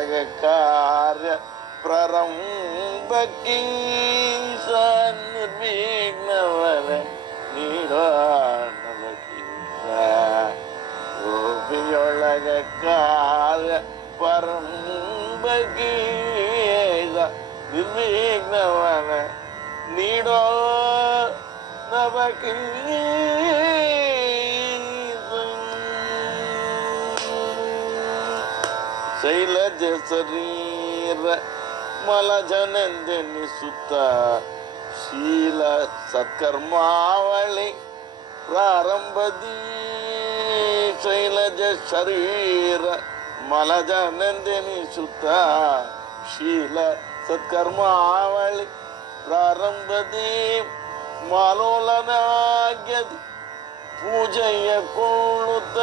ಉರ್ವಿಯೊಳಗೆ ಕಾರ್ಯ ಪ್ರಾರಂಭಕ್ಕೀಶ ನಿರ್ವಿಘ್ನವನ ನೀಡೋ ನಮಗೀಶ. ಉರ್ವಿಯೊಳಗೆ ಕಾರ್ಯ ಪ್ರಾರಂಭಕ್ಕೀಶ ನಿರ್ವಿಘ್ನವನ ನೀಡೋ ನಮಗೀಶ. ಶೈಲಜ ಶರೀರ ಮಲಜನೆಂದೆನಿಸುತ್ತ ಶೀಲ ಸತ್ಕರ್ಮಾವಳಿ ಪ್ರಾರಂಭದಿ. ಶೈಲಜ ಶರೀರ ಮಲಜನೆಂದೆನಿಸುತ್ತ ಶೀಲ ಸತ್ಕರ್ಮಾವಳಿ ಪ್ರಾರಂಭದಿ. ಮಾಲೋಲನಾಗ್ಯದಿ ಪೂಜೆಯ ಕೊಳ್ಳುತ್ತ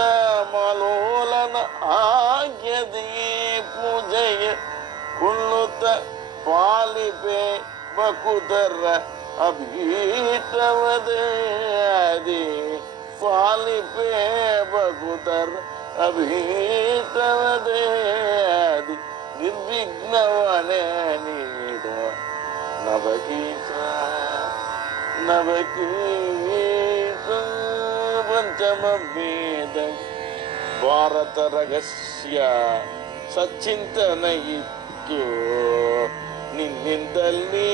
ಮಾಲೋಲನ ಆಗ್ಯದಿ ಪೂಜೆಯ ಕೊಳ್ಳುತ್ತ ಪಾಲಿಪೆ ಬಕುದರ ಅಭೀಷ್ಟವದೇ ಪಾಲಿಪೆ ಬಕುದರ ಅಭೀಷ್ಟವದೇ ನಿರ್ವಿಘ್ನವನೇ ನೀಡೋ ನವಕೀಶ ನವಕೀಶ. ಪಂಚಮ ವೇದ ಭಾರತ ರಹಸ್ಯ ಸಚ್ಚಿಂತನ ಇತ್ತು ನಿನ್ನಿಂದಲೇ.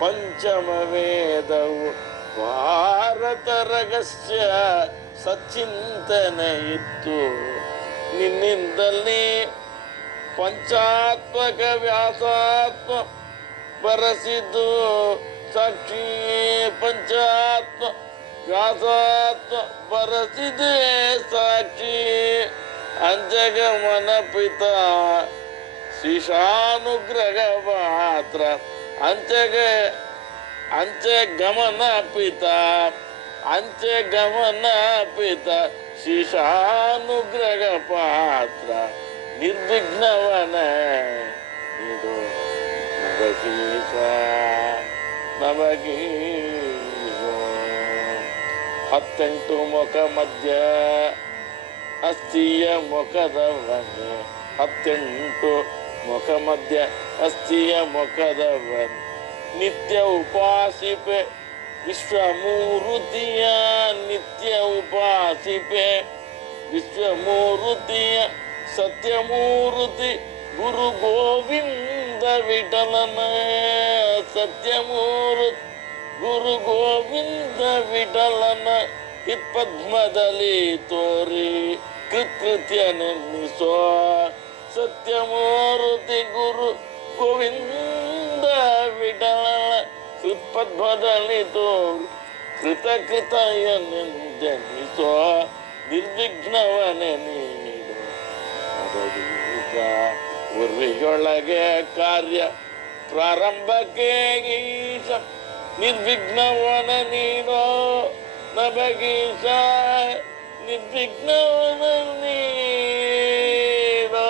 ಪಂಚಮ ವೇದವು ಭಾರತ ರಹಸ್ಯ ಸಚ್ಚಿಂತನ ಇತ್ತು ನಿನ್ನಿಂದಲೇ. ಪಂಚಾತ್ಮಕ ವ್ಯಾಸಾತ್ಮ ಬರಸಿದ್ದು ಸಾಕ್ಷಿ ಪಂಚಾತ್ಮ ವ್ಯಾಸಾತ್ಮ ಬರಸಿದೆ ಸಾಕ್ಷಿ. ಅಂಜಗಮನ ಪಿತ ಶಿಶಾನುಗ್ರಹ ಪಾತ್ರ ಅಂಚಗಮನ ಪಿತ ಅಂಚಗಮನ ಪಿತ ಶಿಶಾನುಗ್ರಹ ಪಾತ್ರ ನಿರ್ವಿಘ್ನವನ ಇದು ನವಕೀಶ ನವಕೀಶ. 18 ಮುಖ ಮಧ್ಯ ಅಸ್ಥಿಯ ಮುಖದವನು 18 ಮುಖ ಮಧ್ಯ ಅಸ್ಥಿಯ ಮುಖದವನು ನಿತ್ಯ ಉಪಾಸಿಪೆ ವಿಶ್ವಮೂರುತಿಯ ನಿತ್ಯ ಉಪಾಸಿಪೆ ವಿಶ್ವಮೂರುತಿಯ ಸತ್ಯಮೂರುತಿ ಗುರು ಗೋವಿಂದ ವಿಠಲನ ಸತ್ಯಮೂರುತಿ ಗುರು ಗೋವಿಂದ ವಿಠಲನ ಹಿತ್ಪದ್ಮದಲ್ಲಿ ತೋರಿ ಕೃತ್ಯ ನೆನ್ನಿಸೋ ಸತ್ಯಮೂರ್ತಿ ಗುರು ಗೋವಿಂದ ವಿಠಲನ ಹಿತ್ಪದ್ಮದಲ್ಲಿ ತೋರಿ ಕೃತಯನೆಂದೆನಿಸೋ ನಿರ್ವಿಘ್ನವನೆ ನೀಡು ನವಕೀಶ. ಉರ್ವಿಯೊಳಗೆ ಕಾರ್ಯ ಪ್ರಾರಂಭಕ್ಕೆ ಈಶ ನಿರ್ವಿಘ್ನವನ ನೀಡೋ ನವಕೀಶ ನಿರ್ವಿಘ್ನವನ ನೀಡೋ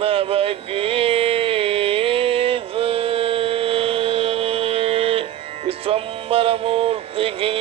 ನವಕೀಶ. ವಿಶ್ವಂಬರ ಮೂರ್ತಿಗೆ